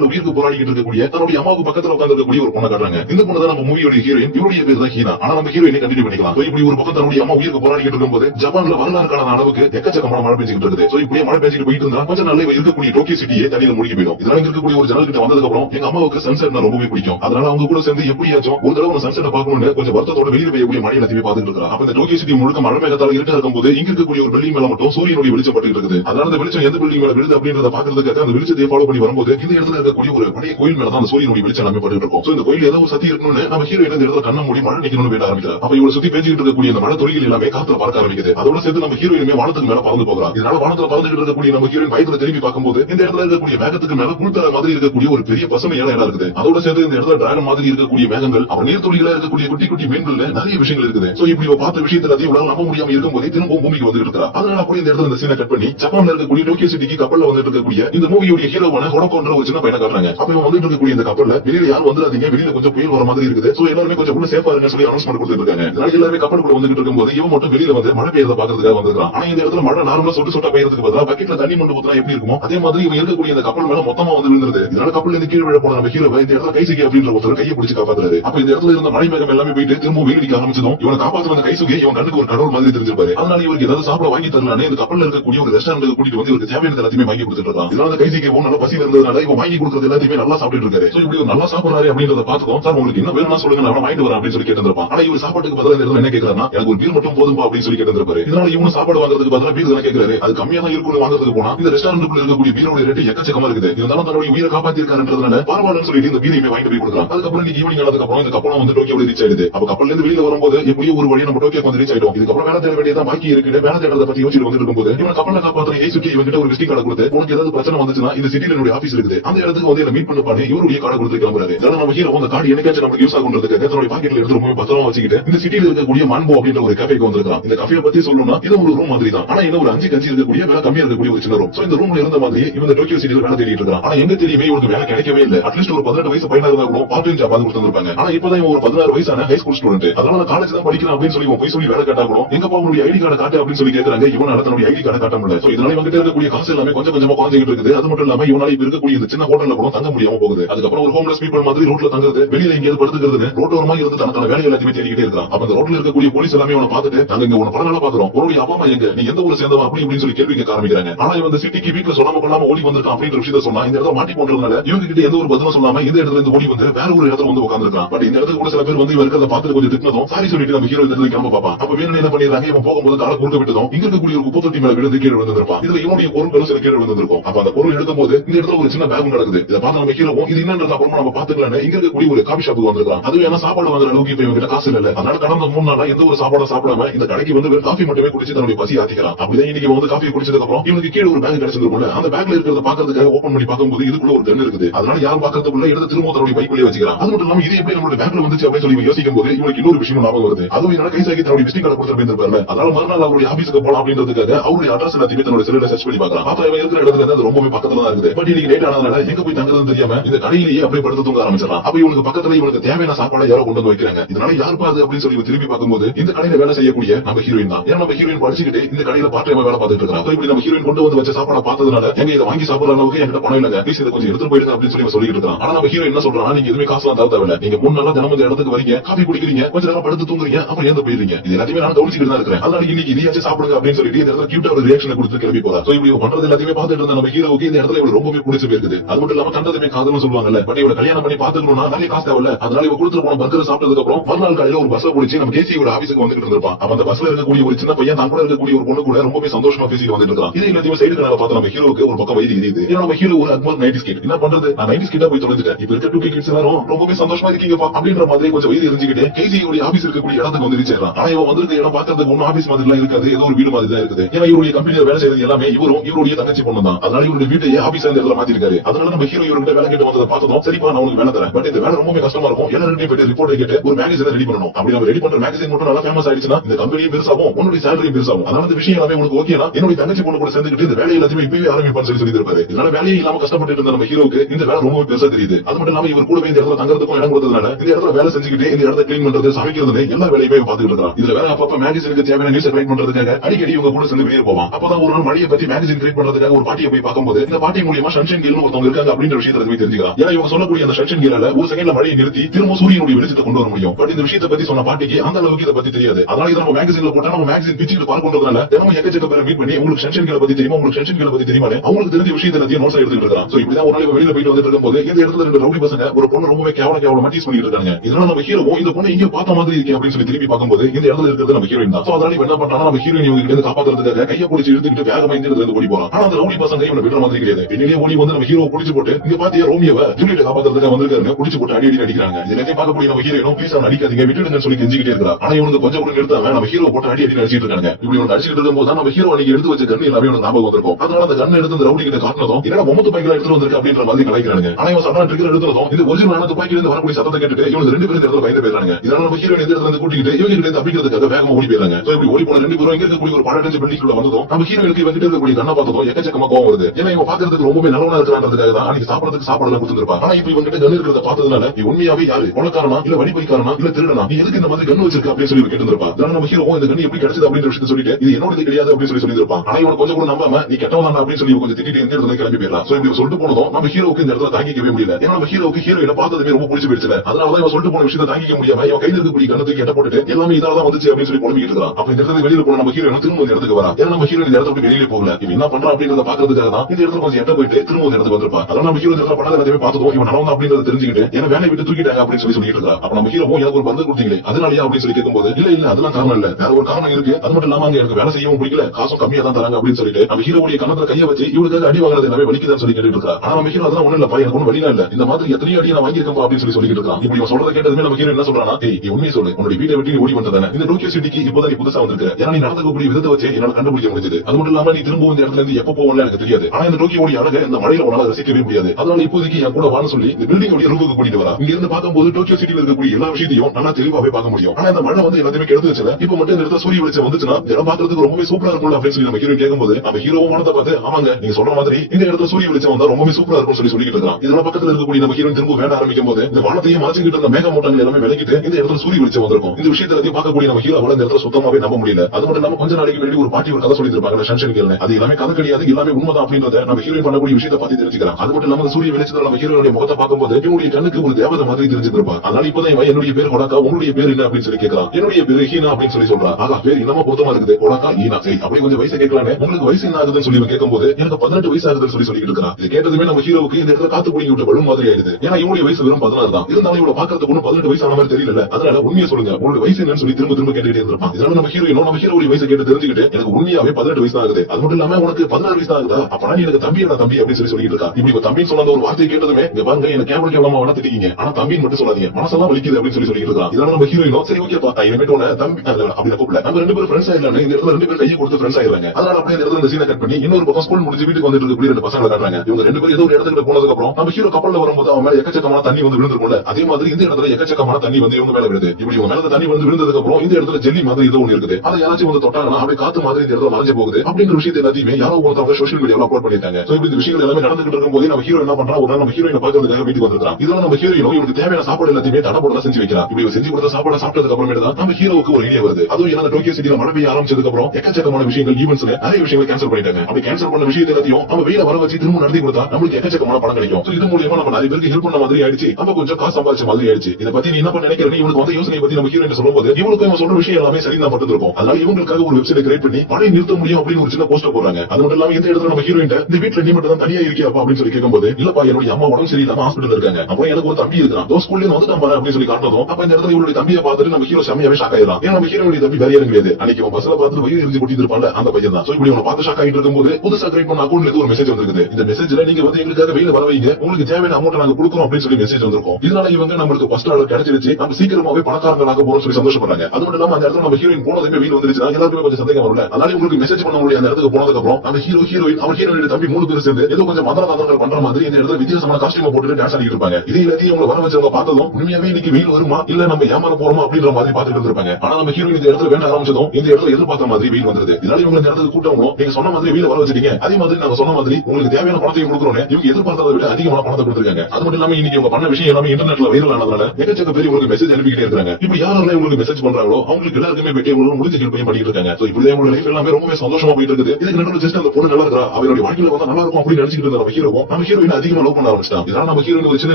வீட்டுல உயிருக்கு போராடிட்டு இருக்கக்கூடிய தன்னுடைய அம்மாவுக்கு பக்கத்துல உட்கார்ந்து இருக்கக்கூடிய ஒரு பொண்ணை காட்டுறாங்க. இந்த பொண்ணு தான் நம்ம மூவியோட ஹீரோயின். இவருடைய பேர் தான் ஹீனா. ஆனா நம்ம ஹீரோயினை கண்டினியூ பண்ணிக்கலாம். இப்படி ஒரு பக்கம் தன்னுடைய அம்மா உயிருக்கு போராடிட்டு இருக்கும்போது ஜப்பான்ல வரலாறு காணாத அளவுக்கு எக்கச்சக்கமான மழை பெஞ்சிட்டு இருக்குது. இப்படியே மழை பெஞ்சிட்டு போயிட்டு இருந்தா கொஞ்ச நாள்ல இருக்கக்கூடிய டோக்கியோ சிட்டியே தண்ணியில மூழ்கி போயிடும். இதனால இருக்கக்கூடிய ஒரு ஜன்னல் கிட்ட வந்ததுக்கு அப்புறம் எங்க அம்மாவுக்கு சன்செட்னா ரொம்பவே பிடிக்கும். அதனால அவங்க கூட சேர்ந்து எப்படியாச்சும் ஒரு தடவை சன்செட்டை பார்க்கணும்னு கொஞ்சம் வருத்தத்தோட வெளியில பெய்யக்கூடிய மழை எல்லாத்தையுமே பார்த்துட்டு இருக்காங்க. அப்ப இந்த டோக்கியோ சிட்டி முழுக்க மழை மேகத்தால இருட்டா இருக்கும்போது இங்க இருக்கக்கூடிய ஒரு பில்டிங் மேல மட்டும் சூரியனுடைய வெளிச்சம் பட்டு இருக்குது. அதனால அந்த வெளிச்சம் எந்த பில்டிங் மேல விழுது அப்படின்றத பாக்குறதுக்காக அந்த வெளிச்சத்தை ஃபாலோ பண்ணி வரும்போது இந்த இடத்துல இருக்கக்கூடிய ஒரு பழைய கோயில் மேல தான் அந்த சூரியனுடைய வெளிச்சம் எல்லாமே பட்டு இருக்கும். இந்த கோயில் ஏதோ ஒரு சக்தி இருக்கணும்னு நம்ம ஹீரோயின் இந்த இடத்துல கண்ண மூடி மழை நிக்கணும்னு வேட ஆரம்பிக்கிறார். அப்ப இவளை சுத்தி பேசிட்டு இருக்கக்கூடிய அந்த மழை தொழில்கள் எல்லாமே காத்துல பார்க்க ஆரம்பிக்குது. அதோட சேர்த்து நம்ம ஹீரோயினுமே வானத்துக்கு மேல பறந்து போகிறார். இதனால வானத்துல பறந்துட்டு இருக்கக்கூடிய நம்ம ஹீரோயின் பயத்துல திரும்பி பார்க்கும்போது இந்த இடத்துல இருக்கக்கூடிய மேகத்துக்கு மேல புல்தர மாதிரி இருக்கக்கூடிய ஒரு பெரிய பசுமையான இடம் இருக்குது. அதோட சேர்த்து இந்த இடத்துல டிராகன் மாதிரி இருக்கக்கூடிய மேகங்கள் அப்புறம் நீர்த்துளிகளா இருக்கக்கூடிய குட்டி குட்டி மீன்கள் நிறைய விஷயங்கள் இருக்குது. இப்படி பார்த்த விஷயத்துல அதையும் உடல் நம்ப முடியாம இருக்கும்போது திரும்பவும் பூமிக்கு வந்துட்டு இருக்கிறார். அதனால அப்படியே இந்த இடத்துல இந்த சீனை கட் பண்ணி ஜப்பான்ல இருக்கக்கூடிய டோக்கியோ சிட்டிக்கு கப்பல்ல வந்துட்டு இருக்கக்கூடிய இந்த மூவியோட ஹீரோவான ஹொடோகோன்ற ஒரு சின்ன பையனை காட்டுறாங்க. அப்ப இவன் வந்துட்டு இருக்கக்கூடிய இந்த கப்பல்ல வெளியில யாரும் வந்துடாதீங்க, வெளியில கொஞ்சம் புயல் வர மாதிரி இருக்குது. எல்லாருமே கொஞ்சம் கூட சேஃபா இருங்க சொல்லி அனௌன்ஸ்மெண்ட் கொடுத்துட்டு இருக்காங்க. இதனால எல்லாருமே கப்பலுக்குள்ள வந்துட்டு இருக்கும்போது இவன் மட்டும் வெளியில வந்து மழை பெய்யறத பாக்குறதுக்காக வந்திருக்கான். ஆனா இந்த இடத்துல மழை நார்மலா சொட்டு சொட்டா பெய்யறதுக்கு பதிலா பக்கெட்ல தண்ணி மண்ணு ஊத்துனா எப்படி இருக்குமோ அதே மாதிரி இவன் இருக்கக்கூடிய இந்த கப்பல் மேல மொத்தமா வந்து விழுந்துருது. இதனால கப்பல் இருந்து கீழே விழ போன நம்ம ஹீரோ இந்த இடத்துல கைசுகி அப்படின்ற ஒருத்தர் கையை பிடிச்சு காப்பாத்துறாரு. அப்ப இந்த இடத்துல இருந்த மழை மேகம் எல்லாமே போயிட்டு திரும்ப வெயில் அடிக்க ஆரம்பிச்சதும் இவனை காப்பாற்ற அந்த கைசுகி இவன் கண்ணுக்கு ஒரு கடவுள் மாதிரி தெரிஞ்சிருப்பாரு. அதனால இவருக்கு ஏதாவது சாப்பிட வாங்கி தரலானே இந்த கப்பல்ல இருக்கக்கூடிய ஒரு ரெஸ்டாரண்ட் கூட்டிட்டு வந்து இவருக்கு தேவையான எல்லாத்தையுமே வாங்கி கொடுத்துட்டு இருக்கான். இதனால கைசுகி நல்ல பசியில இருந்ததுனால இவன் வாங்கி கொடுக்கறது எல்லாத்தையுமே நல்லா சாப்பிட்டு இருக்காரு. இப்படி நல்லா சாப்பிடுறாரு அப்படின்றத பாத்துக்கோ சார் உங்களுக்கு என்ன வேணும்னா சொல்லுங்க நான் வாங்கிட்டு வரேன் அப்படின்னு சொல்லி கேட்டிருப்பான். ஆனா இவர் சாப்பாட்டுக்கு பதிலா இந்த இடத்துல என்ன கேட்கறாருன்னா எனக்கு ஒரு பீர் மட்டும் போதும்பா அப்படின்னு சொல்லி கேட்டிருப்பாரு. இதனால இவனும் சாப்பாடு வாங்குறதுக்கு பதிலா பீர் தான் கேட்கிறாரு. அது கம்மியா தான் இருக்கும் வாங்குறதுக்கு போனா இந்த ரெஸ்டாரண்ட்டுக்குள்ள இருக்கக்கூடிய பீரோட ரேட் எக்கச்சக்கமா இருக்குது. இருந்தாலும் தன்னுடைய உயிரை காப்பாத்தி இருக்காருன்றதுனால பரவாயில்லன்னு சொல்லிட்டு இந்த பீரையுமே வாங்கிட்டு போய் கொடுக்குறான். அதுக்கப்புறம் இன்னைக்கு ஈவினிங் ஆனதுக்கு அப்புறம் இந்த கப்பலும் வந்து டோக்கியோல ரீச் ஆயிடுது. அப்ப கப்பல்ல இருந்து வெளியில வரும்போது எப்படியும் ஒரு வழியா நம்ம டோக்கியோ வந்து ரீச் ஆயிடும். இதுக்கப்புறம் வேலை தேட வேண்டியதான் பாக்கி இருக்கு. வேலை தேடுறத பத்தி யோசிச்சு வந்துட்டு இருக்கும்போது இவன் கப்பலை காப்பாற்ற ஏசுக்கி இவங்கிட்ட ஒரு விசிட்டிங் கார்டு கொடுத்து உனக்கு ஏதாவது பிரச்சனை வந்துச்சுன்னா இந்த சிட்டில என்னுடைய ஆபீஸ் இருக்குது அந்த இடத்துக்கு வந்து என்ன மீட் பண்ணப்பானே இவருடைய கார்டு கொடுத்து கிளம்புறாரு. இதனால நம்ம ஹீரோ அந்த கார்டு என்னைக்காச்சும் நமக்கு யூஸ் ஆகுன்றதுக்கு தன்னுடைய பாக்கெட்ல எடுத்து ரொம்ப பத்திரமா வச்சுக்கிட்டு இந்த சிட்டில இருக்கக்கூடிய மான்போ அப்படின்ற ஒரு கஃபேக்கு வந்திருக்கான். இந்த கஃபே பத்தி சொல்லணும்னா இது ஒரு ரூம் மாதிரி தான். ஆனா இது ஒரு 5 கஞ்சி இருக்கக்கூடிய வேலை கம்மியா இருக்கக்கூடிய ஒரு சின்ன ரூம். இந்த ரூம்ல இருந்த மாதிரி இவன் டோக்கியோ சிட்டில வேலை தேடிட்டு இருக்கான். ஆனா எங்க தெரியுமே இவனுக்கு வேலை கிடைக்கவே இல்லை. அட்லீஸ்ட் ஒரு 18 வயசு பையனா இருந்தா கூட பார்ட் டைம் ஜாப் வந்து கொடுத்திருப்பாங்க. ஆனா இப்பதான் இவன் ஒரு 16 வயசான ஹை ஸ்கூல் ஸ்டூடெண்ட். அதனால காலேஜ் தான் படிக்கிறான் அப்படின்னு சொல்லி போய் சொல்லி வேலை கேட்டா கூட எங்க உங்களுடைய ஐடி கார்டு காட்டு அப்படின்னு சொல்லி கேட்கறாங்க. இவனால தன்னுடைய ஐடி கார்டு காட்ட முடியல. இதனால இவங்க இருக்கக்கூடிய காசு எல்லாமே கொஞ்சம் கொஞ்சமா குறைஞ்சிட்டு இருக்குது. அது மட்டும் இல்லாம இவனால இப்ப இருக்கக்கூடிய இந்த சின்ன ஹோட்டல்ல கூட தங்க முடியாம போகுது. அதுக்கப்புறம் ஒரு ஹோம்லெஸ் பீப்பிள் மாதிரி ரோட்ல தங்குறது வெளியில எங்கேயாவது படுத்துக்கிறது ரோட்டோரமா இருந்து தனக்கான வேலை எல்லாத்தையுமே தேடிக்கிட்டே இருக்கான். அப்ப அந்த ரோட்ல இருக்கக்கூடிய போலீஸ் எல்லாமே அவனை பார்த்துட்டு நாங்க இங்க உன பல நாளா பாக்குறோம் உன்னுடைய அப்பா அம்மா எங்க நீ எந்த ஊரை சேர்ந்தவன் அப்படி இப்படின்னு சொல்லி கேள்வி கேட்க ஆரம்பிக்கிறாங்க. ஆனா இவன் இந்த சிட்டிக்கு வீட்டுல சொல்லாம கொள்ளாம ஓடி வந்திருக்கான் அப்படின்ற விஷயத்த சொன்னா இந்த இடத்துல மாட்டி போன்றதுனால இவங்க கிட்ட எந்த ஒரு பதிலும் சொல்லாம இந்த இடத்துல இருந்து ஓடி வந்து வேற ஒரு இடத்துல வந்து உட்கார்ந்துருக்கான். பட் இந்த இடத்துல கூட சில பேர் வந்து இவருக்கு அதை பார்த்து கொஞ்சம் திட்டினதும் சாரி சொல்லிட்டு நம்ம ஹீரோ இந்த கிளம்ப பாப்பான். அப்ப வேணும் என்ன பண்ணிடுறாங்க இவன் போகும்போது கால குறுக்க விட்டதும் இங்க இருக்கக்கூடிய ஒரு குப்பை தொட்டி மேல விழுந்து கீழே விழுந்திருப்பான். இதுல இவனுடைய பொருட்களும் சில கீழே விழுந்திருக்கும். அப்ப அந்த பொருள் எடுக்கும் போது இந்த இடத்துல ஒரு சின்ன பேக் நடக்குது. இதை பார்த்து நம்ம ஹீரோ இது என்னன்றது அப்புறமா நம்ம பாத்துக்கலாம். இங்க இருக்கக்கூடிய ஒரு காபி ஷாப்புக்கு வந்திருக்கான். அது ஏன்னா சாப்பாடு வாங்குற அளவுக்கு இப்ப இவங்க காசு இல்ல. அதனால கடந்த 3 நாளா எந்த ஒரு சாப்பாடும் சாப்பிடாம இந்த கடைக்கு வந்து காஃபி மட்டுமே குடிச்சு தன்னுடைய பசி ஆத்திக்கிறான். அப்படிதான் இன்னைக்கு வந்து காஃபி குடிச்சதுக்கு அப்புறம் இவனுக்கு கீழே ஒரு பேக் கிடைச்சிருக்கும். அந்த பேக்ல இருக்கிறத பாக்கிறதுக்காக ஓபன் பண்ணி பார்க்கும்போது இதுக்குள்ள ஒரு கன் இருக்குது. அதனால யாரும் பாக்கிறதுக்குள்ள எடுத்து திரும்ப தன்னுடைய பைக்குள்ளே வச்சுக்கிறான். அது மட்டும் இல்லாம இது எப்படி நம்மளோட பேக்ல வந்துச்சு அப்படின்னு சொல்லி யோசிக்கும் போது இவனுக்கு இன்னொரு விஷயம் ஞாபகம் வருது. அதுவும் என்னோட கைசாக்கி தன்னுடைய விசிட்டிங் கார்டு கொடுத்துருப்பாரு. அதனால மறுநாள் அவருடைய ஆபீஸ்க்கு போலாம் அப்படின்றதுக்காக அவருடைய அட்ரஸ் எல்லாத்தையுமே தன்னுடைய செல்லுல சர்ச் பண்ணி பார்க்கலாம். அப்ப இவன் இருக்கிற இடத்துல இருந்து ரொம்பவே பக்கத்துல தான் இருக்குது. பட் இன்னைக்கு லேட் ஆனதுனால எங்க போய் தங்குறதுன்னு தெரியாம இந்த கடையிலேயே அப்படியே படுத்து தூங்க ஆரம்பிச்சிடறான். அப்ப இவனுக்கு பக்கத்துல இவனுக்கு தேவையான சாப்பாடு யாரோ கொண்டு வந்து வைக்கிறாங்க. இதனால யாருப்பா அது அப்படின்னு சொல்லி திரும்பி பார்க்கும்போது இந்த கடையில வேலை செய்யக்கூடிய நம்ம ஹீரோயின் தான். ஏன்னா நம்ம ஹீரோயின் படிச்சுக்கிட்டு இந்த கடையில பார்ட் டைமா வேலை பார்த்துட்டு இருக்கான். இப்படி நம்ம ஹீரோயின் கொண்டு வந்து வச்ச சாப்பாடு பார்த்ததுனால எங்க இதை வாங்கி சாப்பிடுற அளவுக்கு என்கிட்ட பணம் இல்லங்க, ப்ளீஸ் இதை கொஞ்சம் எடுத்து போயிடுங்க அப்படின்னு சொல்லி சொல்லிட்டு இருக்கான். ஆனா நம்ம ஹீரோயின் என்ன சொல்றான், நீங்க எதுவுமே காசு தர தேவையில்ல, நீங்க 3 நாளா தினமும் இந்த இடத்துக்கு வரீங்க, காபி குடிக்கிறீங்க, கொஞ்ச நேரம் படுத்து தூங்குறீங்க, அப்புறம் ஏந்து போயிருங்க. இது எல்லாத்தையுமே நான் கவனிச்சுட்டு தான் இருக்கிறேன். அதனால இன்னைக்கு இதையாச்சும் சாப்பிடுங்க அப்படின்னு சொல்லிட்டு இந்த இடத்துல கியூட்டா ஒரு ரியாக்ஷன் கொடுத்து கிளம்பி போறா. இப்படி பண்றது எல்லாத்தையுமே பார்த்துட்டு இருந்த நம்ம ஹீரோவுக்கு இந்த இடத்துல இவரு ரொம்பவே பிடிச்சு போயிருக்குது. அது மட்டும் இல்லாம கண்டதுமே காதல்னு சொல்லுவாங்கல்ல, பட் இவரை கல்யாணம் பண்ணி பாத்துக்கணும்னா நிறைய காசு தேவையில்ல. அதனால இவ கொடுத்துட்டு போன பர்கர் சாப்பிட்டதுக்கு அப்புறம் மறுநாள் காலையில ஒரு பஸ்ல பிடிச்சி நம்ம கேசி ஒரு ஆபீஸுக்கு வந்துட்டு இருந்திருப்பான். அப்ப அந்த பஸ்ல இருக்கக்கூடிய ஒரு சின்ன பையன் தான் கூட இருக்கக்கூடிய ஒரு பொண்ணு கூட ரொம்பவே சந்தோஷமா பேசிட்டு வந்துட்டு இருக்கான். இது எல்லாத்தையும் சைடு கனால பார்த்து நம்ம ஹீரோவுக்கு ஒரு பக்கம் வயிறு இது. ஏன்னா நம்ம ஹீரோ ஒரு அக்மர் 90s கிட் என்ன பண்றது, நான் 90s கிட்டா போய் தொலைஞ்சிட்டேன். இப்ப இருக்க 2K கிட்ஸ் எல்லாரும் ரொம்பவே சந்தோஷமா இருக்கீங்கப்பா அப்படின்ற மாதிரி கொஞ்சம் வயிறு எரிஞ்சுக்கிட்டு கேசியோட ஆபீஸ் இருக்கக்கூடிய இடத்துக்கு வந்து ரீச் ஆயிடறான். ஆனா இவன் வந்திருக்க இடம் பார்க்கறதுக்கு ஒன்னும் ஆபீஸ் மாதிரி எல்லாம் இருக்காது, ஏதோ ஒரு வீடு மாதிரி தான் இருக்குது. ஏன்னா இவருடைய கம்பெனியில வேலை செய்யறது எல்லாமே இவரும் இவருடைய தங்கச்சி பொண்ணு தான். அதனால இவருடைய வீட்டையே ஆபீஸ் இடத்துல மாத்திருக்காரு. அதனால நம்ம ஹீரோ இவர்கிட்ட வேலை கேட்டு வந்ததை பார்த்ததும் சரிப்பா நான் உங்களுக்கு வேலை தரேன், பட் இந்த வேலை ரொம்பவே கஷ்டமா இருக்கும், எல்லாருக்கும் போயிட்டு ரிப்போர்ட் கேட்டு ஒரு மேகசின் ரெடி பண்ணணும். அப்படி நம்ம ரெடி பண்ற மேகசின் மட்டும் நல்லா ஃபேமஸ் ஆயிடுச்சுன்னா இந்த கம்பெனியும் பெருசாகும், உன்னுடைய சேலரியும் பெருசாகும். அதனால இந்த விஷயம் எல்லாமே உங்களுக்கு ஓகேனா என்னுடைய தங்கச்சி பொண்ணு கூட சேர்ந்துக்கிட்டு இந்த வேலை எல்லாத்தையுமே இப்பவே ஆரம்பிப்பான்னு சொல்லி இருப்பாரு. இதனால வேலையை இல்லாம கஷ்டப்பட்டு இருந்த நம்ம ஹீரோக்கு இந்த வேலை ரொம்ப பெருசா தெரியுது. அது மட்டும் இல்லாம இவர் கூடவே இந்த இடத்துல தங்கறதுக்கும் இடம் கொடுத்ததுனால இந்த இடத்துல வேலை செஞ்சுக்கிட்டு இந்த இடத்தை கிளீன் பண்றது சமைக்கிறது எல்லா வேலையுமே பார்த்துட்டு இருக்கான். இதுல வேற அப்பப்ப மேகசினுக்கு தேவையான நியூஸ் கிரியேட் பண்றதுக்காக அடிக்கடி இவங்க கூட சேர்ந்து வெளியே போவான். அப்பதான் ஒரு நாள் மழையை பத்தி மேகசின் கிரியேட் பண்றதுக்காக ஒரு பாட்டியை போய் பார்க்கும்போது இந்த பாட்டி மூலியமா சன்ஷைன் கேல்னு ஒருத்தவங்க இருக்காங்க இருக்காங்க அப்படின்ற விஷயத்தை தெரிஞ்சுக்கலாம். ஏன்னா இவங்க சொல்லக்கூடிய அந்த ஷன்ஷன் கீழ ஒரு செகண்ட்ல மழையை நிறுத்தி திரும்ப சூரியனுடைய வெளிச்சத்தை கொண்டு வர முடியும். பட் இந்த விஷயத்தை பத்தி சொன்ன பாட்டிக்கு அந்த அளவுக்கு இதை பத்தி தெரியாது. அதனால இதை நம்ம மேகசின்ல போட்டா நம்ம மேகசின் பிச்சுட்டு பார்க்கறதுனால தினமும் எக்கச்சக்க பேரை மீட் பண்ணி உங்களுக்கு ஷன்ஷன் கீழ பத்தி தெரியுமா, உங்களுக்கு ஷன்ஷன் கீழ பத்தி தெரியுமா, அவங்களுக்கு தெரிஞ்ச விஷயத்தை எல்லாத்தையும் நோட்ஸ் எடுத்துட்டு இருக்காங்க. சோ இப்படிதான் ஒரு நாள் வெளியில போயிட்டு வந்துட்டு இருக்கும்போது இந்த இடத்துல ரெண்டு ரவுடி பசங்க ஒரு பொண்ணு ரொம்பவே கேவலமா டீஸ் பண்ணிட்டு இருக்காங்க. இதனால நம்ம ஹீரோ இந்த பொண்ணு இங்க பார்த்த மாதிரி இருக்கே அப்படின்னு சொல்லி திரும்பி பார்க்கும்போது இந்த இடத்துல இருக்கிறது நம்ம ஹீரோயின் தான். சோ அதனால என்ன பண்றாங்க, நம்ம ஹீரோயின் இவங்க கிட்ட காப்பாத்துறதுக்காக கையை பிடிச்சி எடுத்துக்கிட்டு வேகமா இந்த இடத்துல ஓடி போறான். ஆனா அந்த ரவுடி பசங்க இவனை விடுற மாதிரி கிடையாது. பின்னாடியே ஓடி வந்து நம்ம ஹீரோ பிடிச்சு போட்டு இங்க பாத்தியா ரோமியோவை ஜூலியட் காப்பாத்துறதுக்காக வந்திருக்காங்க, பிடிச்சு போட்டு அடி அடிக்கிறாங்க. இதெல்லாம் பார்க்கக்கூடிய நம்ம ஹீரோயினும் ப்ளீஸ் அவன் அடிக்காதீங்க விட்டுடுங்கன்னு சொல்லி கெஞ்சிக்கிட்டே இருக்கிறா. ஆனா இவனுக்கு கொஞ்சம் கூட நிறுத்தாம நம்ம ஹீரோ போட்டு அடி அடிச்சிட்டு இருக்காங்க. இப்படி இவன் அடிச்சிட்டு இருக்கும்போது நம்ம ஹீரோ அன்னைக்கு எடுத்து வச்ச கண்ணு எல்லாமே ஞாபகம் வந்திருக்கும். அதனால அந்த கண்ணை எடுத்து ரவுடி கிட்ட காட்டினதும் என்னடா பொம்மத்து பைக்கில எடுத்து வந்திருக்கு அப்படின்ற மாதிரி கலைக்கிறாங்க. ஆனா இவன் சட்டா ட்ரிகர் எடுத்ததும் இது ஒரிஜினலான துப்பாக்கில இருந்து வரக்கூடிய சத்தத்தை கேட்டுட்டு இவங்க ரெண்டு பேரும் இடத்துல பயந்து போயிடுறாங்க. இதனால நம்ம ஹீரோயின் இந்த இடத்துல கூட்டிட்டு இவங்க கிட்ட தப்பிக்கிறதுக்காக வேகமா ஓடி போயிடுறாங்க. சோ இப்படி ஓடி போன ரெண்டு பேரும் இங்க இருக்கக்கூடிய ஒரு பழஞ்ச பில்டிங்குள்ள வந்ததும் நம்ம ஹீரோயினுக்கு இவங்க கிட்ட இருக்கக்கூடிய கண்ணை பார்த்ததும் எக்கச்சக்கமா கோவம் வருது. ஏன்னா இவன் பாக்குறதுக்கு ரொம்பவே நல்லவனா இருக்கிறான்றதுக்காக தான் அன்னைக்கு சாப்பிடறதுக்கு சாப்பாடு கொடுத்துருப்பான். ஆனா இப்ப இவங்க கிட்ட கண்ணு இருக்கிறத பார்த்ததுனால நீ உண்மையாவே யாரு, கொலைக்காரனா இல்ல வடிபைக்காரனா இல்ல திருடனா, நீ எதுக்கு இந்த மாதிரி கண்ணு வச்சிருக்க அப்படின்னு சொல்லி கேட்டு இருப்பான். அதனால நம்ம ஹீரோ இந்த கண்ணு எப்படி கிடைச்சது அப்படின்ற விஷயத்தை சொல்லிட்டு இது என்னோடது கிடையாது அப்படின்னு சொல்லி சொல்லியிருப்பான். ஆனா இவன் கொஞ்சம் கூட நம்பாம நீ கெட்டவன் அப்படின்னு சொல்லி கொஞ்சம் திட்டிட்டு இந்த இடத்துல கிளம்பி போயிடலாம். சோ இப்படி சொல்லிட்டு போனதும் நம்ம ஹீரோவுக்கு இந்த இடத்துல தாங்கிக்கவே முடியல. ஏன்னா நம்ம ஹீரோவுக்கு ஹீரோயினை பார்த்ததுமே ரொம்ப பிடிச்சி போயிடுச்சு. அதனாலதான் இவன் சொல்லிட்டு போன விஷயத்தை தாங்கிக்க முடியாம இவன் கையில் இருக்கக்கூடிய கண்ணத்தை கெட்ட போட்டுட்டு எல்லாமே இதாலதான் வந்துச்சு அப்படின்னு சொல்லி புலம்பிக்கிட்டு இருக்கான். அப்ப இந்த இடத்துல வெளியில போன நம்ம ஹீரோயின் திரும்ப இந்த இடத்துக்கு வரா. ஏன்னா நம்ம ஹீரோயின் இந்த இடத்துல வெளியிலே போகல, இவன் என்ன பண்றான் அப்படின்றத பாக்குறதுக்காக தான் இந்த இடத்துல கொஞ்சம் எட்ட போயிட்டு திரும்ப இந்த இடத்துக்கு வந்திருப்பா. அதனால நம்ம ஹீரோ இந்த இடத்துல பணத்தை எல்லாத்தையுமே பார்த்ததும் இவன் நடவா அப்படின்றத தெரிஞ்சுக்கிட்டு ஏன்னா வேலை விட்டு தூக்கிட்டாங்க அப்படின்னு சொல்லி சொல்லிட்டு இருக்கா. அப்ப நம்ம ஹீரோ எனக்கு ஒரு பந்து கொடுத்தீங்களே அதனாலயா அப்படின்னு சொல்லி கேட்கும்போது இல்ல அதெல்லாம் காரணம் இல்ல, வேற ஒரு காரணம் இருக்கு. அது மட்டும் இல்லாம எனக்கு வேலை செய்யவும் பிடிக்கல, காசும் கம்மியா தான் தராங்க அப்படின்னு சொல்லிட்டு நம்ம ஹீரோடைய கணத்துல கையை வச்சு இவளுக்காக அடி வாங்குறது எல்லாமே வலிக்குதான் சொல்லி கேட்டு இருக்கா. ஆனா நம்ம ஹீரோ அதெல்லாம் ஒண்ணு இல்லப்பா, எனக்கு ஒன்னும் வலினா இல்ல, இந்த மாதிரி எத்தனை அடி நான் வாங்கியிருக்கேன் அப்படின்னு சொல்லி சொல்லிட்டு இருக்கான். இப்படி சொல்றதை கேட்டதுமே நம்ம ஹீரோ என்ன சொல்றானா, நீ உண்மையை சொல்லு, உன்னுடைய வீட்டை விட்டு ஓடி வந்ததானே, இந்த டோக்கியோ சிட்டிக்கு இப்போதான் நீ புதுசா வந்திருக்க, ஏன்னா நீ நடத்தக்கூடிய விதத்தை வச்சு என்னால கண்டுபிடிக்க முடிஞ்சது. அது மட்டும் இல்லாம நீ திரும்ப இந்த இடத்துல இருந்து எப்ப போவோம்னு எனக்கு தெரியாது. ஆனா இந்த டோக்கியோடைய அழகை இந்த மழையில உன்னால ரசிக்கவே முடியாது. அதனால இப்போதைக்கு என் கூட வான்னு சொல்லி இந்த பில்டிங் ரூமுக்கு கூட்டிட்டு வரா. இங்க இருந்து பார்க்கும்போது டோக்கியோ சிட்டில இருக்கக்கூடிய எல்லா விஷயத்தையும் நல்லா தெளிவாவே பார்க்க முடியும். ஆனா இந்த மழை வந்து எல்லாத்தையுமே கெடுத்து வச்சல. இப்ப மட்டும் இந்த இடத்துல சூரிய வெளிச்சம் வந்துச்சுன்னா இடம் பாக்குறதுக்கு ரொம்பவே சூப்பரா இருக்கும் அப்படின்னு சொல்லி நம்ம ஹீரோ கேட்கும்போது நம்ம ஹீரோவும் மனத்தை பார்த்து ஆமாங்க நீங்க சொல்ற மாதிரி இந்த இடத்துல சூரிய வெளிச்சம் வந்தா ரொம்பவே சூப்பரா இருக்கும் சொல்லி சொல்லிட்டு இருக்கான். இதெல்லாம் பக்கத்துல இருக்கக்கூடிய நம்ம ஹீரோ திரும்ப வேட ஆரம்பிக்கும் போது இந்த வானத்தையும் மறைச்சிட்டு இருந்த மேகமூட்டங்கள் எல்லாமே விலகிட்டு இந்த இடத்துல சூரிய வெளிச்சம் வந்திருக்கும். இந்த விஷயத்தை எல்லாத்தையும் பார்க்கக்கூடிய நம்ம ஹீரோ இந்த இடத்துல சுத்தமாவே நம்ப முடியல. அது மட்டும் இல்லாம கொஞ்ச நாளைக்கு முன்னாடி ஒரு பாட்டி ஒரு கதை சொல்லிட்டு இருப்பாங்க ஷன்ஷன் கேள்வி, அது எல்லாமே கதை கிடையாது, எல்லாமே உண்மைதான் அப்படின்றத நம்ம ஹீரோயின் பண்ணக்கூடிய விஷயத்தை பார்த்து தெரிஞ்சுக்கிறான். அது மட்டும் இல்லாம சூரிய வெளிச்சத்துல நம்ம ஹீரோனுடைய முகத்தை பார்க்கும்போது இவனுடைய கண்ணுக்கு ஒரு தேவதை மாதிரி தெரிஞ்சிருப்பான். அதனால இப்பதான் என்னுடைய பேர் கொடாக்கா, உங்களுடைய பேர் என்ன அப்படின்னு சொல்லி கேட்கலாம். என்னுடைய பேரு ஹீனா அப்படின்னு சொல்லி சொல்றான். ஆகா பேர் இன்னமும் பொருத்தமா இருக்குது, கொடாக்கா ஹீனா. சரி அப்படி கொஞ்சம் வயசு கேட்கலாமே, உங்களுக்கு வயசு என்ன ஆகுதுன்னு சொல்லி கேட்கும்போது எனக்கு 18 வயசு ஆகுதுன்னு சொல்லி சொல்லிட்டு இருக்கான். இது கேட்டதுமே நம்ம ஹீரோவுக்கு இந்த இடத்துல காத்து பிடிங்கி விட்டு பலூன் மாதிரி ஆயிடுது. ஏன்னா இவனுடைய வயசு வெறும் 16 தான். இருந்தாலும் இவ்வளவு பாக்குறதுக்கு ஒன்னும் 18 வயசு ஆன மாதிரி தெரியல. அதனால உண்மையை சொல்லுங்க, உங்களுடைய வயசு என்னன்னு சொல்லி திரும்ப திரும்ப கேட்டுட்டே இருப்பான். இதனால நம்ம ஹீரோயினோ நம்ம ஹீரோடைய வயசை கேட்டு தெரிஞ்சுக்கிட்டு எனக்கு உண்மையாவே 18 வயசு ஆகுது, அது மட்டும் இல்லாம உனக்கு 16 வயசு ஆகுதா, அப்பனா எனக்கு தம்பி அப்படின்னு சொல்லி சொல்லிட்டு இருக்கா. இப்படி தம்பி சொன்ன ஒரு வார்த்தையை கேட்டதுமே இங்க பாருங்க எனக்கு கேவலமா வேணா திட்டிங்க, ஆனா தம்பின்னு மட்டும் சொல்லாதீங்க, மனசெல்லாம் வலிக்குது அப்படின்னு சொல்லி சொல்லிட்டு இருக்கான். இதனால நம்ம ஹீரோயினோ சரி ஓகே பார்த்தா இனிமேட்டு உன தம்பி அப்படி கூப்பிடல, நம்ம ரெண்டு பேரும் ஃப்ரெண்ட்ஸ் ஆயிடலாம். இந்த இடத்துல ரெண்டு பேரும் கையை கொடுத்து ஃப்ரெண்ட்ஸ் ஆயிடுறாங்க. அதனால அப்படியே இந்த இடத்துல இந்த சீனை கட் பண்ணி இன்னொரு பக்கம் ஸ்கூல் முடிஞ்சு வீட்டுக்கு வந்துட்டு இருக்கக்கூடிய ரெண்டு பசங்களை காட்டுறாங்க. இவங்க ரெண்டு பேரும் ஏதோ ஒரு இடத்துக்கு போனதுக்கு அப்புறம் நம்ம ஹீரோ கப்பல்ல வரும்போது அவன் மேல எக்கச்சக்கமான தண்ணி வந்து விழுந்திருக்கும்ல, அதே மாதிரி இந்த இடத்துல எக்கச்சக்கமான தண்ணி வந்து இவங்க மேல விழுது. இப்படி இவங்க மேல தண்ணி வந்து விழுந்ததுக்கு அப்புறம் இந்த இடத்துல ஜெல்லி மாதிரி ஏதோ ஒண்ணு இருக்குது, அதை யாராச்சும் வந்து தொட்டாங்கன்னா அப்படியே காத்து மாதிரி இந்த இடத்துல மறைஞ்சு போகுது அப்படிங்கிற விஷயத்தை எல்லாத்தையுமே யாரோ ஒருத்தவங்க சோஷியல் மீடியாவில் அப்லோட் பண்ணிட்டாங்க. சோ இப்படி இந்த விஷயங்கள் எல்லாமே நடந்துட்டு இருக்கும் போது நம்ம ஹீரோ என்ன பண்றா, ஒரு நாள் நம்ம ஹீரோயினை பார்க்கறதுக்காக வீட்டுக்கு வந்துருக்கான். இதனால நம்ம ஹீரோயினோ இவருக்கு தேவையான சாப்பாடு எல்லாத்தையுமே தடப்படலாம் செஞ்சு வைக்கிறா. இப்படி செஞ்சு கொடுத்த சாப்பாடு சாப்பிட்டதுக்கு அப்புறமேட்டு தான் நம்ம ஹீரோவுக்கு ஒரு ஐடியா வருது. அதுவும் என்ன டோக்கியோ சிட்டில மழை பெய்ய ஆரம்பிச்சதுக்கு அப்புறம் எக்கச்சக்கமான விஷயங்கள் ஈவென்ட்ஸ்ல நிறைய விஷயங்கள் கேன்சல் பண்ணிட்டாங்க. அப்படி கேன்சல் பண்ண விஷயத்தை எல்லாத்தையும் நம்ம வெயில வர வச்சு திரும்ப நடத்தி கொடுத்தா நம்மளுக்கு எக்கச்சக்கமான பணம் கிடைக்கும். இது மூலியமா நம்ம நிறைய பேருக்கு ஹெல்ப் பண்ண மாதிரி ஆயிடுச்சு, நம்ம கொஞ்சம் காசு சம்பாதிச்ச மாதிரி ஆயிடுச்சு. இதை பத்தி நீ என்ன பண்ண நினைக்கிறேன், இவனுக்கு வந்த யோசனை பத்தி நம்ம ஹீரோயின் சொல்லும்போது இவனுக்கு இவன் சொல்ற விஷயம் எல்லாமே சரிதான் பட்டு இருக்கும். அதனால இவங்களுக்காக ஒரு வெப்சைட் கிரியேட் பண்ணி மழை நிறுத்த முடியும் அப்படின்னு ஒரு சின்ன போஸ்டர் போடுறாங்க. அது மட்டும் இல்லாம இந்த இடத்துல நம்ம ஹீரோயின் இந்த வீட்டுல நீ மட்டும் தான் தனியா இருக்கியாப்பா அப்படின்னு சொல்லி கேட்கும்போது இல்லப்பா என்னுடைய அம்மா உடம்பு சரியில்லாம ஹாஸ்பிட்டல் இருக்காங்க, அப்போ எனக்கு ஒரு தம்பி இருக்கான், ஸ்கூல்ல இருந்து வந்துட்டான் பாரு அப்படின்னு சொல்லி காட்டதும் அப்ப இந்த இடத்துல இவருடைய தம்பியை பார்த்துட்டு நம்ம ஹீரோ செம்மையாவே ஷாக் ஆயிடும். ஏன்னா நம்ம ஹீரோனுடைய தம்பி வேற யாரும் கிடையாது, அன்னைக்கு அவன் பஸ்ல பார்த்து வயிறு எரிஞ்சு கொட்டிட்டு இருப்பான்ல அந்த பையன் தான். சோ இப்படி அவனை பார்த்து ஷாக் ஆகிட்டு இருக்கும்போது புதுசா கிரியேட் பண்ண அக்கௌண்ட்ல ஒரு மெசேஜ் வந்திருக்குது. இந்த மெசேஜ்ல நீங்க வந்து எங்களுக்காக வெயில வர வைங்க, உங்களுக்கு தேவையான அமௌண்ட் நாங்க கொடுக்குறோம் அப்படின்னு சொல்லி மெசேஜ் வந்திருக்கும். இதனால இவங்க நம்மளுக்கு ஃபர்ஸ்ட் ஆர்டர் கிடைச்சிருச்சு, நம்ம சீக்கிரமாவே பணக்காரங்களாக போறோம் சொல்லி சந்தோஷப்படுறாங்க. அது மட்டும் இல்லாம அந்த இடத்துல நம்ம ஹீரோயின் போனதுமே வெயில் வந்துருச்சு, எல்லாருமே கொஞ்சம் சந்தேகம் வரல. அதனால உங்களுக்கு மெசேஜ் பண்ண முடியாது. அந்த இடத்துக்கு போனதுக்கு அப்புறம் நம்ம ஹீரோயின் அவர் ஹீரோயின் தம்பி 3 பேர் சேர்ந்து ஏதோ கொஞ்சம் மந்திர தந்திரங்கள் பண்ற மாதிரி இந்த இடத்துல வித்தியாசமான காஸ்டியூம் போட்டு டான்ஸ் ஆடிட்டு இருப்பாங்க. இது எல்லாத்தையும் அவங்க வர வச்சவங்க பார்த்ததும் உண்மையாவே இன்னைக்கு வெயில் வருமா இல்ல நம்ம ஏமாற போறோமா அப்படின்ற மாதிரி பார்த்துட்டு இருப்பாங்க. ஆனா நம்ம ஹீரோயின் இந்த இடத்துல வேண்ட ஆரம்பிச்சதும் இந்த இடத்துல எதிர்பார்த்த மாதிரி வெயில் வந்தது. இதனால இவங்க இந்த இடத்துக்கு கூட்டவும் நீங்க சொன்ன மாதிரி வெயில் வர வச்சிட்டீங்க, அதே மாதிரி நாங்க சொன்ன மாதிரி உங்களுக்கு தேவையான பணத்தையும் கொடுக்குறோம். இவங்க எதிர்பார்த்ததை விட அதிகமான பணத்தை கொடுத்திருக்காங்க. அது மட்டும் இல்லாம இன்னைக்கு இவங்க பண்ண விஷயம் எல்லாமே இன்டர்நெட்ல வைரல் ஆனதுனால எக்கச்சக்க பேர் உங்களுக்கு மெசேஜ் அனுப்பிக்கிட்டே இருக்காங்க. இப்ப யாரெல்லாம் உங்களுக்கு மெசேஜ் பண்றாங்களோ அவங்களுக்கு எல்லாருக்குமே பெரிய முடிஞ்ச ஹெல்ப்பையும் பண்ணிட்டு இருக்காங்க. சோ இப்படி உங்க லைஃப் எல்லாமே ரொம்ப சந்தோஷமா போயிட்டு இருக்குது. இதுக்கு நடுவில் ஜஸ்ட் அந்த பொண்ணு நல்லா இருக்கா, அவருடைய வாழ்க்கையில வந்தா நல்லா இருக்கும் அப்படின்னு நினைச்சிட்டு இருந்த நம்ம ஹீரோவும் நம்ம நம்ம ஹீரோயின் அதிகமா லவ் பண்ண ஆரம்பிச்சிட்டான். இதனால நம்ம ஹீரோயின் ஒரு சின்ன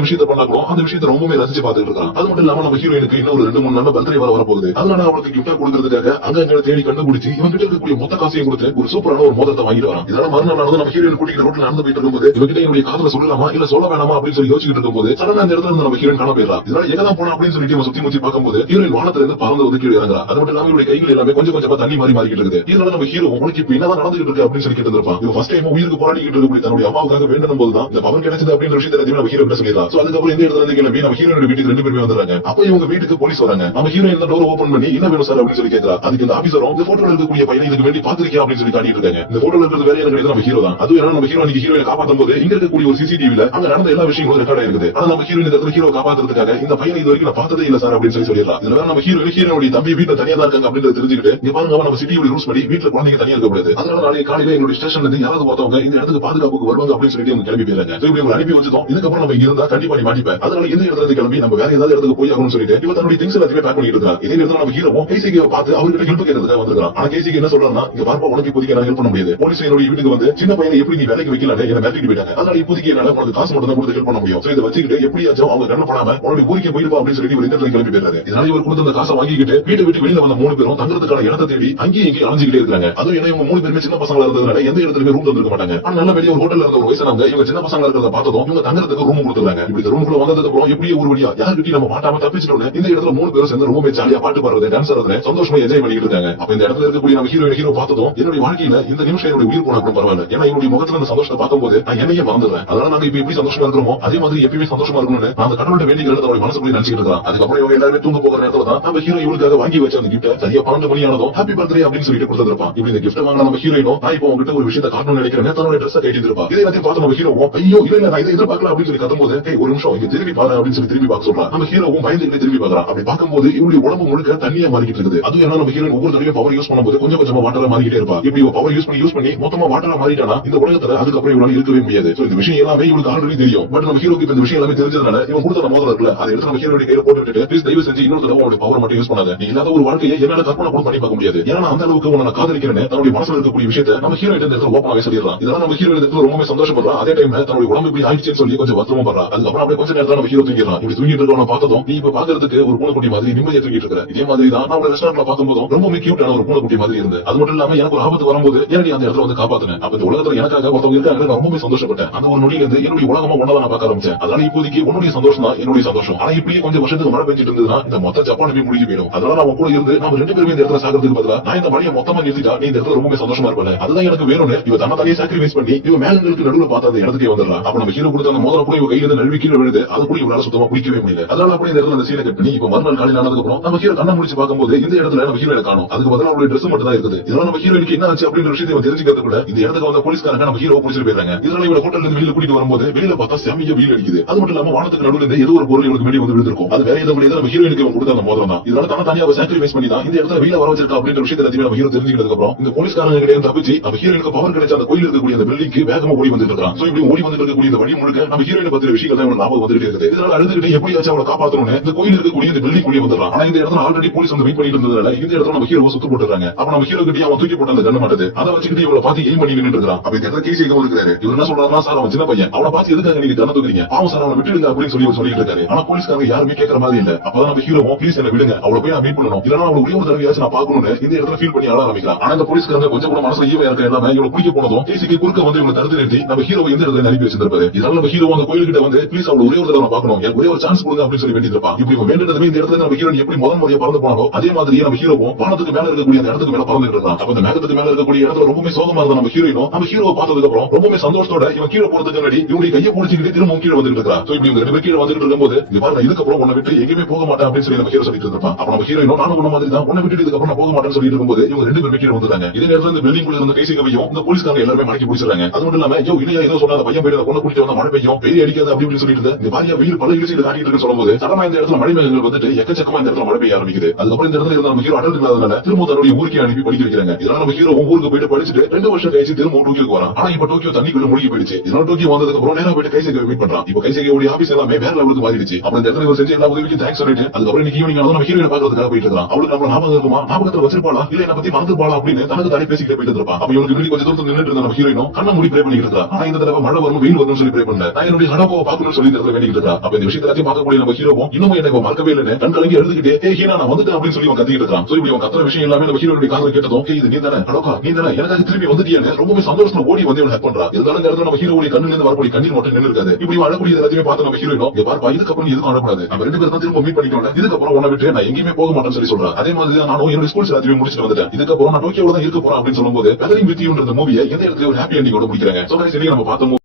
விஷயத்தை பண்ணாலும் அந்த விஷயத்தை ரொம்பவே ரசிச்சு பாத்துட்டு இருக்கான். அது மட்டும் இல்லாம நம்ம ஹீரோயினுக்கு இன்னும் ஒரு 2-3 நாள் பர்த்டே வரப்போகுது. அதனால அவளுக்கு கிஃப்டா கொடுக்கறதுக்காக அங்க தேடி கண்டுபிடிச்சு இவன் கிட்ட இருக்கக்கூடிய மொத்த காசையும் கொடுத்து ஒரு சூப்பரான ஒரு மோதிரத்தை வாங்கிட்டு வரான். இதனால மறுநாள் நம்ம ஹீரோயின் கூட்டிட்டு ரோட்ல நடந்து போயிட்டு இருக்கும்போது இவகிட்ட என்னுடைய காதல சொல்லலாமா இல்ல சொல்ல வேணாமா அப்படின்னு சொல்லி யோசிச்சுட்டு இருக்கும்போது சடனா அந்த இடத்துல இருந்து நம்ம ஹீரோயின் காண போயிடலாம். இதனால எங்கதான் போனா அப்படின்னு சொல்லிட்டு இவன் சுத்தி முத்தி பார்க்கும்போது ஹீரோயின் வானத்துல இருந்து பறந்து வந்து கீழே இறங்குறா. அது மட்டும் இல்லாம இவருடைய கைகள் எல்லாமே கொஞ்சம் கொஞ்சமா தண்ணி மாறிக்கிட்டு இருக்குது. இதனால நம்ம ஹீரோ உனக்கு இப்ப என்னதான் நடந்துட்டு இருக்கு அப்படின்னு சொல்லி கேட்டு இருப்பான். இவன் ஃபர்ஸ்ட் டைம் உயிருக்கு போராடிக்கிட்டு இருக்கக்கூடிய தன்னுடைய அம்மாவுக்காக வேண்டணும் போதுதான் இந்த பவர் கிடைச்சது அப்படின்ற விஷயத்தை நம்ம ஹீரோ கிட்ட சொல்லிடலாம். சோ அதுக்கப்புறம் இந்த இடத்துல இருந்து கிளம்பி நம்ம ஹீரோயின் வீட்டுக்கு 2 பேருமே வந்துறாங்க. அப்ப இவங்க வீட்டுக்கு போலீஸ் வராங்க. நம்ம ஹீரோயின் இந்த டோர் ஓபன் பண்ணி என்ன வேணும் சார் அப்படின்னு சொல்லி கேட்கறா. அதுக்கு இந்த ஆபீசரும் இந்த போட்டோல இருக்கக்கூடிய பையனை இதுக்கு வேண்டி பாத்துருக்கியா அப்படின்னு சொல்லி காட்டிட்டு இருக்காங்க. இந்த போட்டோல இருக்கிறது வேற எனக்கு நம்ம ஹீரோ தான். அதுவும் நம்ம ஹீரோ அன்னைக்கு ஹீரோயை காப்பாத்தும் போது இங்க இருக்கக்கூடிய ஒரு சிசிடிவில அங்க நடந்த எல்லா விஷயங்களும் ரெக்கார்ட் ஆயிருக்குது. ஆனா நம்ம ஹீரோயின் இந்த இடத்துல ஹீரோ காப்பாத்துறதுக்காக இந்த பையனை இது வரைக்கும் நான் பார்த்ததே இல்ல சார் அப்படின்னு சொல்லி சொல்லிடலாம். இதுல நம்ம ஹீரோனுடைய தம்பி வீட்டுல தனியா தான் இருக்காங்க அப்படின்னு தெரிஞ்சுக்கிட்டு இங்க பாருங்க நம்ம சிட்டியோட ரூல்ஸ் படி வீட்டுல குழந்தைங்க தனியா இருக்கக்கூடாது. அதனால நாளைக்கு காலையில எங்களுடைய ஸ்டேஷன்ல இருந்து யாராவது பார்த்தவங்க இந்த இடத்துக்கு பாதுகாப்புக்கு வருவாங்க அப்படின்னு சொல்லிட்டு அவங்க கிளம்பி போயிருக்காங்க. இப்படி அவங்க அனுப்பி வச்சதும் இதுக்கப்புறம் நம்ம இங்க இருந்தா கண்டிப்பா நீ மாட்டிப்பேன். அதனால இந்த இடத்துல இருந்து கிளம்பி நம்ம வேற ஏதாவது இடத்துக்கு போய் ஆகணும்னு சொல்லிட்டு இவன் தன்னுடைய திங்ஸ் எல்லாத்தையுமே பேக் பண்ணிட்டு இருக்கான். இதே நேரத்துல நம்ம ஹீரோ கேசிக்கு பார்த்து அவர்கிட்ட ஹெல்ப் கேட்கறதுக்காக வந்திருக்கான். ஆனா கேசிக்கு என்ன சொல்றான்னா இங்க பார்ப்பா உனக்கு இப்போதைக்கு நான் ஹெல்ப் பண்ண முடியாது. போலீஸ் என்னுடைய வீட்டுக்கு வந்து சின்ன பையனை எப்படி நீ வேலைக்கு வைக்கலான்னு என்ன மிரட்டிட்டு போயிட்டாங்க. அதனால இப்போதைக்கு என்னால உனக்கு காசு மட்டும் தான் கொடுத்து ஹெல்ப் பண்ண முடியும். சோ இதை வச்சுக்கிட்டு எப்படியாச்சும் அவங்க கண்ண பண்ணாம உன்னுடைய ஊருக்கு போயிருப்பா அப்படின்னு சொல்லிட்டு ஒரு இடத்துல கிளம்பி போயிட்டாரு. இதனால இவர் கொடுத்த அந்த காசை வாங்கிக்கிட்டு வீட்டை விட்டு வெளியில வந்த 3 பேரும் தங்குறதுக்கான இடத்தை தேடி அங்கேயும் இங்கே அலைஞ்சிக்கிட்டே இருக்காங்க. அதுவும் ஏன்னா இவங்க 3 பேருமே சின்ன பசங்களா இருந்ததுனால எந்த இடத்துலயுமே ரூம் தந்திருக்க மாட்டாங்க. ஆனா நல்ல வெளியே ஒரு ஹோட்டல்ல இருந்த ஒரு வயசானவங்க இவங்க சின்ன பசங்களா இருக்கிறத பார்த்ததும் இவங்க தங்குறதுக்கு ரூம் கொடுத்துறாங்க. இப்படி ரூமுக்குள்ள வந்ததுக்கு அப்புறம் எப்படியே ஒரு வழியா யாருக்கிட்டையும் நம்ம மாட்டாம தப்பிச்சிட்டோன்னு இந்த இடத்துல 3 பேரும் சேர்ந்து ரொம்பவே ஜாலியா பாட்டு பாடுறது டான்ஸ் ஆடுறது சந்தோஷமா என்ஜாய் பண்ணிட்டு இருக்காங்க. அப்ப இந்த இடத்துல இருக்கக்கூடிய நம்ம ஹீரோ பார்த்ததும் என்னுடைய வாழ்க்கையில இந்த நிமிஷம் என்னுடைய உயிர் போனா கூட பரவாயில்ல. ஏன்னா என்னுடைய முகத்துல அந்த சந்தோஷத்தை பார்க்கும்போது நான் என்னையே மறந்துடுறேன். அதனால நாங்க இப்ப எப்படி சந்தோஷமா இருக்கிறோமோ அதே மாதிரி எப்பயுமே சந்தோஷமா இருக்கணும்னு நான் அந்த கடவுளோட வேண்டிகளை தன்னுடைய மனசுக்குள்ள நினைச்சிட்டு இருக்கான். அதுக்கப்புறம் இவங்க எல்லாருமே தூங்க போகிற நேரத்துல தான் நம்ம ஹீரோ இவளுக்காக வாங்கி வச்ச அந்த கிஃப்ட் சரியா 12 மணி ஆனதும் ஹாப்பி பர்த்டே அப்படின்னு சொல்லிட்டு கொடுத்துருப்பான். இப்படி இந்த கிஃப்ட் வாங்கின நம்ம ஹீரோயினும் நான் இப்போ உங்ககிட்ட ஒரு விஷயத்தை காட்டணும்னு நினைக்கிறேன் தன்னுடைய ட்ரெஸ் கட்டிட்டு இருப்பா. இதை எல்லாத்தையும் பார்த்து நம்ம ஹீரோ ஐயோ இல்ல நான் இதை எதிர்பார்க்கல அப்படின்னு சொல்லி கத்தும்போது ஒரு நிமிஷம் இங்க திரும்பி பாரு அப்படின்னு சொல்லி திரும்பி பார்க்க சொல்றான். நம்ம ஹீரோவும் பயந்துகிட்டே திரும்பி பார்க்கறான். அப்படி பார்க்கும்போது இவருடைய உடம்பு முழுக்க தண்ணியா மாறிக்கிட்டு இருக்குது. அது ஏன்னா நம்ம ஹீரோயின் ஒவ்வொரு தடவையும் பவர் யூஸ் பண்ணும்போது கொஞ்சம் கொஞ்சமா வாட்டரா மாறிக்கிட்டே இருப்பா. இப்படி பவர் யூஸ் பண்ணி மொத்தமா வாட்டரா மாறிட்டானா இந்த உலகத்துல அதுக்கப்புறம் இவனால இருக்கவே முடியாது. இந்த விஷயம் எல்லாமே இவனுக்கு ஆல்ரெடி தெரியும். பட் நம்ம ஹீரோக்கு இந்த விஷயம் எல்லாமே தெரிஞ்சதுனால இவன் கொடுத்த மோதிரம் இருக்குல்ல அதை எடுத்து நம்ம ஹீரோடைய கையில போட்டு விட்டுட்டு ப்ளீஸ் தயவு செஞ்சு இன்னொரு தடவை உங்களுடைய பவர் மட்டும் யூஸ் பண்ணாத. நீ இல்லாத ஒரு வாழ்க்கையை என்னால கற்பனை கூட பண்ணி பார்க்க முடியாது. ஏன்னா அந்த அளவுக்கு உன்னை நான் காதலிக்கிறேன்னு தன்னுடைய மனசுல இருக்கக்கூடிய விஷயத்தை நம்ம ஹீரோ இந்த இடத்துல ஓப்பனாவே சொல்லிடலாம். இதனால நம்ம ஹீரோ இடத்துல ரொம்பவே சந்தோஷப்படுறான். அதே டைம்ல தன்னுடைய உடம்பு இப்படி ஆயிடுச்சுன்னு சொல்லி கொஞ்சம் வருத்தமும் பண்றான். அதுக்கப்புறம் அப்படியே கொஞ்சம் நேரத்துல நம்ம ஹீரோ தூங்கிடலாம். இப்படி தூங்கிட்டு இருக்கவன பார்த்ததும் நீ இப்ப பாக்குறதுக்கு ஒரு பூனைக்குட்டி மாதிரி நிம்மதியா தூங்கிட்டு இருக்க. இதே மாதிரி தான் நான் ரெஸ்டாரண்ட்ல பார்க்கும்போதும் ரொம்ப கியூட்டான ஒரு பூனைக்குட்டி மாதிரி இருந்து அது மட்டும் இல்லாம எனக்கு ஒரு ஆபத்து வரும்போது என்னடி அந்த இடத்துல வந்து காப்பாத்தினேன். அப்ப இந்த உலகத்துல எனக்காக ஒருத்தவங்க இருக்காங்க நான் ரொம்பவே சந்தோஷப்பட்டேன். அந்த ஒரு நொடியில இருந்து என்னுடைய உலகமா ஒன்னதான் நான் பார்க்க ஆரம்பிச்சேன். அதனால இப்போதைக்கு உன்னுடைய சந்தோஷம் தான் என்னுடைய சந்தோஷம். ஆனா இப்படியே கொஞ்சம் வருஷத்துக்கு மழை பெஞ்சிட்டு இருந்ததுன்னா இந்த மொத்த ஜப்பானுமே முடிஞ்சு போயிடும். அதனால நான் கூட இருந்து நம்ம 2 பேருமே இந்த இடத்துல சாகிறதுக்கு பதிலா நான் இந்த மழையை மொத்தமா நிறுத்திட்டா நீ இந்த இடத்துல ரொம்ப சந்தோஷமா இருப்பேன். அதுதான் எனக்கு வேணும்னு இவ தன்னை தனியே சாக்ரிஃபைஸ் பண்ணி இவ மேகங்களுக்கு நடுவுல பார்த்து அந்த இடத்துக்கே வந்துடலாம். அப்ப நம்ம ஹீரோ கொடுத்த அந்த மோதிரம் கூட இவ கையில இருந்து நழுவி கீழே விழுது. அது கூட இவரால சுத்தமா பிடிக்கவே முடியல. அதனால அப்படி இந்த இடத்துல அந்த சீனை கட் பண்ணி இப்ப மறுநாள் காலையில் ஆனதுக்கு அப்புறம் நம்ம ஹீரோ கண்ண முடிச்சு பார்க்கும்போது இந்த இடத்துல நம்ம ஹீரோயை காணும். அதுக்கு பதிலா அவருடைய ட்ரெஸ் மட்டும் தான் இருக்குது. இதனால நம்ம ஹீரோயினுக்கு என்ன ஆச்சு அப்படின்ற விஷயத்தை தெரிஞ்சுக்கிறது கூட இந்த இடத்துக்கு வந்த போலீஸ்காரங்க நம்ம ஹீரோ பிடிச்சிட்டு போயிறாங்க. இதனால இவர ஹோட்டல்ல இருந்து வெளியில கூட்டிட்டு வரும்போது வெளியில பார்த்தா செமையா வெயில் அடிக்குது. அது மட்டும் இல்லாம வானத்துக்கு நடுவுல இருந்து ஏதோ ஒரு பொருள் இவருக்கு மேடி வந்து விழுந்திருக்கும். அது வேற ஏதோ நம்ம ஹீரோயினுக்கு இவன் கொடுத்த அந்த மோதிரம் தான். இதனால தன்னை தனியா சாக்ரிஃபைஸ் பண்ணி தான் இந்த இடத்துல வெளியில வர வச்சிருக்கா அப்படின்ற விஷயத்தை நம்ம ஹீரோ தெரிஞ்சுக்கிறதுக்கு அப்புறம் இந்த போலீஸ்காரங்க கிட்ட தப்பிச்சு நம்ம ஹீரோயினுக்கு பவர் கிடைச்ச அந்த கோயில் இருக்கக்கூடிய அந்த பில்டிங்க்கு வேகமா ஓடி வந்துட்டு இருக்கான். சோ இப்படி ஓடி வந்துட்டு இருக்கக்கூடிய இந்த வழி முழுக்க நம்ம ஹீரோயினை பத்தின விஷயங்கள் தான் ஞாபகம் வந்துட்டு இருக்குது. இதனால அழுதுகிட்டு எப்படியாச்சும் அவளை காப்பாற்றணும்னு இந்த கோயில் இருக்கக்கூடிய இந்த பில்டிங் குள்ளே வந்துடுறான். ஆனா இந்த இடத்துல ஆல்ரெடி போலீஸ் வந்து வெயிட் பண்ணிட்டு இருந்ததுனால இந்த இடத்துல நம்ம ஹீரோ சுத்து போட்டுறாங்க. அப்ப நம்ம ஹீரோ கிட்ட அவன் தூக்கி போட்டு அந்த கண்ண மாட்டது அதை வச்சுக்கிட்டு இவளை பார்த்து எய்ம் பண்ணி நின்று இருக்கான். அப்ப இந்த இடத்துல கேசி எங்க இருக்கிறாரு. இவர் என்ன சொல்றாருன்னா சார் அவன் சின்ன பையன் அவனை பார்த்து எதுக்காக நீங்க கண்ண தூக்குறீங்க அவன் சார் அவனை விட்டுடுங்க அப்படின்னு சொல்லிட்டு இருக்காரு. ஆனா போலீஸ்காரங்க யாருமே கேட்கற மாதிரி இல்ல. அப்பதான் நம்ம ஹீரோ ப்ளீஸ் என்ன விடுங்க அவளை போய் நான் மீட் பண்ணணும் இல்லன்னா அவளை ஒரே ஒரு தடவையாச்சும் நான் பாக்கணும்னு இந்த இடத்துல ஃபீல் பண்ணி ஆள ஆரம்பிக்கிறான். ஆனா இந்த போலீஸ்காரங்க கொஞ்சம் கூட மனசுல ஈவா இருக்க எல்லாமே இவளை குளிக்க போனதும் கேசிக்கு குறுக்க வந்து இவங்களை தடுத்து நிறுத்தி நம்ம ஹீரோ எந்த இடத்துல அனுப்பி வச்சிருப்பாரு. இதனால நம்ம ஹீரோ அந்த கோயில்கிட்ட வந்து ப்ளீஸ் அவளை ஒரே ஒரு தடவை பாக்கணும் எனக்கு ஒரே ஒரு சான்ஸ் கொடுங்க அப்படின்னு சொல்லி வேண்டிட்டு இருப்பான். இப்படி வேண்டியதுமே இந்த இடத்துல நம்ம ஹீரோ எப்படி முதல் முறையா பறந்து போனாலோ அதே மாதிரி நம்ம ஹீரோவும் வானத்துக்கு மேல இருக்கக்கூடிய அந்த இடத்துக்கு மேல பறந்துட்டு இருக்கான். அப்ப இந்த மேகத்துக்கு மேல இருக்கக்கூடிய இடத்துல ரொம்பவே சோகமா இருந்த நம்ம ஹீரோயினும் நம்ம ஹீரோவை பார்த்ததுக்கு அப்புறம் ரொம்பவே சந்தோஷத்தோட இவன் கீழே போறதுக்கு முன்னாடி இவனுடைய கையை பிடிச்சிக்கிட்டு திரும்ப கீழே வந்துட்டு இருக்கா. இப்படி இவங்க 2 பேரும் கீழே வந்துட்டு இருக்கும்போது இதுக்கப்புறம் உன்னை விட்டு எங்கேயுமே போக மாட்டேன் அப்படின்னு சொல்லி நம்ம ஹீரோ சொல்லிட்டு இருப்பான். அப்ப நம்ம ஹீரோயினும் நானும் உன்ன மாதிரி தான் உன்னை விட்டு இதுக்கப்புறம் நான் போக மாட்டேன்னு சொல்லிட்டு இருக்கும்போது இவங்க 2 பேரும் கீழே வந்துட்டாங்க. இதே நேரத்துல இந்த பில்டிங் குள்ள இருந்த கேசிகவையும் இந்த போலீஸ்காரங்க எல்லாருமே மடக்கி பிடிச்சிருக்காங்க. அது மட்டும் இல்லாம இல்லையா ஏதோ சொன்ன பையன் போயிட்டு பொண்ணு குடிச்சு வந்த மழை பெய்யும் பெரிய அடிக்காது அப்படின்னு சொல்லிட்டு இந்த பாரியா வெயில் பல இழுச்சி காட்டிட்டு இருக்கு சொல்லும்போது சடனா இந்த இடத்துல மழை மேகங்கள் வந்துட்டு எக்கச்சக்கமா இந்த இடத்துல மழை பெய்ய ஆரம்பிக்குது. அதுக்கப்புறம் இந்த இடத்துல இருந்த நம்ம ஹீரோ அடல் இல்லாதனால திரும்ப தன்னுடைய ஊருக்கு அனுப்பி படிக்க வைக்கிறாங்க. இதனால நம்ம ஹீரோ ஊருக்கு போயிட்டு படிச்சுட்டு 2 வருஷம் கழிச்சு திரும்ப டோக்கியோக்கு வரான். ஆனா இப்ப டோக்கியோ தண்ணிக்குள்ள மூழ்கி போயிடுச்சு. இதனால டோக்கியோ வந்ததுக்கு அப்புறம் நேரா போயிட்டு கைசேகை மீட் பண்றான். இப்ப கைசேகையோட ஆபீஸ் எல்லாமே வேற லெவலுக்கு மாறிடுச்சு. அப்புறம் இந்த இடத்துல செஞ்ச எல்லா உதவிக்கும் தேங்க்ஸ் சொல்லிட்டு அதுக்கப்புறம் இன்னைக்கு ஈவினிங் நம்ம ஹீரோயினை பாக்குறதுக்காக போயிட்டு இருக்கான். அவளுக்கு நம்ம ஞாபகம் இருக்குமா ஞாபகத்துல வச்சிருப்பாளா இல்ல என்ன பத்தி மறந்துப்பாளா அப்படின்னு தனக்கு தானே பேசிக்கிட்டே போயிட்டு இருப்பான். அப்ப இவனுக்கு கொஞ்சம் தூரத்துல நின்றுட்டு இருந்த நம்ம ஹீரோயினும் கண்ண மூடி ப்ரே பண்ணிட்டு இருக்கா. ஆனா இந்த தடவை மழை வரும் வெயில் வரும்னு சொல்லி ப்ரே பண்ணேன். நான் என்னுடைய ஹனாக்கோவை பார்க்கணும்னு சொல்லி வேண்டிக்கிட்டு இருக்கா. அப்ப இந்த விஷயத்தை எல்லாத்தையும் பார்க்கக்கூடிய நம்ம ஹீரோவும் இன்னும் என்ன மறக்கவே இல்லைன்னு கண் கலங்கி எழுதுகிட்டே ஹீனா நான் வந்துட்டேன் அப்படின்னு சொல்லி கத்திக்கிட்டு இருக்கான். இப்படி அவன் கத்துற விஷயம் எல்லாமே நம்ம ஹீரோடைய காதல கேட்டதும் இது நீ தானே ஹலோக்கா நீ தானே எனக்காக திரும்பி வந்துட்டியான்னு ரொம்பவே சந்தோஷமா ஓடி வந்து இவன் ஹெல்ப் பண்றா. இருந்தாலும் இந்த இடத்துல நம்ம ஹீரோடைய கண்ணுல இருந்து வரக்கூடிய கண்ணீர் மட்டும் நின்று இருக்காது. இப்படி அழக்கூடிய எல்லாத்தையுமே பார்த்து நம்ம ஹீரோயினோ பாருப்பா இதுக்கப்புறம் எதுவும் அழக்கூடாது, நம்ம 2 பேரும் தான் திரும்ப மீட் பண்ணிட்டோம், இதுக்கப்புறம் உன்னை விட்டு நான் எங்கேயுமே போக மாட்டேன்னு சொல்லி சொல்றேன். அதே மாதிரி நானும் என்னோட ஸ்கூல்ஸ் எல்லாத்தையுமே முடிச்சுட்டு வந்துட்டேன், இதுக்கப்புறம் நான் டோக்கியோல தான் இருக்க போறேன் அப்படின்னு சொல்லும்போது வெதரிங் வித் யூன்ற மூவியை எந்த இடத்துல ஒரு ஹாப்பி எண்டிங்கோட முடிக்கிறாங்க. சோ இன்னைக்கு நம்ம பார்த்த